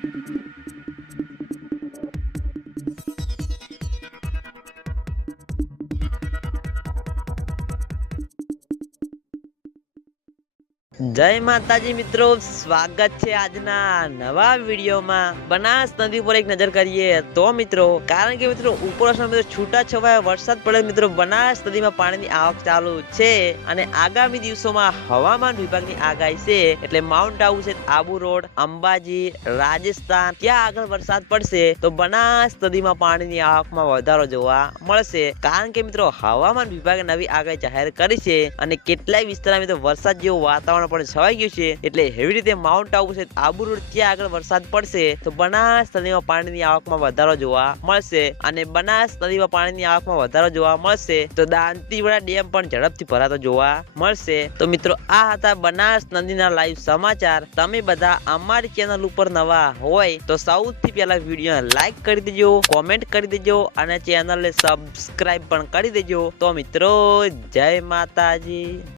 Thank you. જય માતાજી મિત્રો, સ્વાગત છે આજના નવા વિડીયોમાં. બનાસ નદી ઉપર એક નજર કરીએ તો મિત્રો, કારણ કે મિત્રો ઉપર મિત્રો છૂટા છવાયા વરસાદ પડે મિત્રો બનાસ નદીમાં પાણીની આવક ચાલુ છે અને આગામી દિવસોમાં હવામાન વિભાગની આગાહી છે. એટલે માઉન્ટ આબુ છે આબુ રોડ અંબાજી, રાજસ્થાન, ત્યાં આગળ વરસાદ પડશે તો બનાસ નદીમાં પાણીની આવકમાં વધારો જોવા મળશે. કારણ કે મિત્રો હવામાન વિભાગે નવી આગાહી જાહેર કરી છે અને કેટલાય વિસ્તારમાં મિત્રો વરસાદ જેવું વાતાવરણ પણ છવાઈ છે. એટલે એવી રીતે માઉન્ટ આબુ છે આબુ રોડ ત્યાં આગળ વરસાદ પડશે, તો બનાસ નદીમાં પાણીની આવકમાં વધારો જોવા મળશે અને બનાસ નદીમાં પાણીની આવકમાં વધારો જોવા મળશે, તો દાંતીવાડા ડેમ પણ ઝડપથી ભરાતો જોવા મળશે. તો મિત્રો, આ હતા બનાસ નદીના લાઈવ સમાચાર. તમે બધા અમારી ચેનલ ઉપર નવા હોય, તો સૌથી પહેલા વીડિયો લાઈક કરી દેજો કોમેન્ટ કરી દેજો અને ચેનલને સબસ્ક્રાઈબ પણ કરી દેજો. તો મિત્રો, જય માતાજી.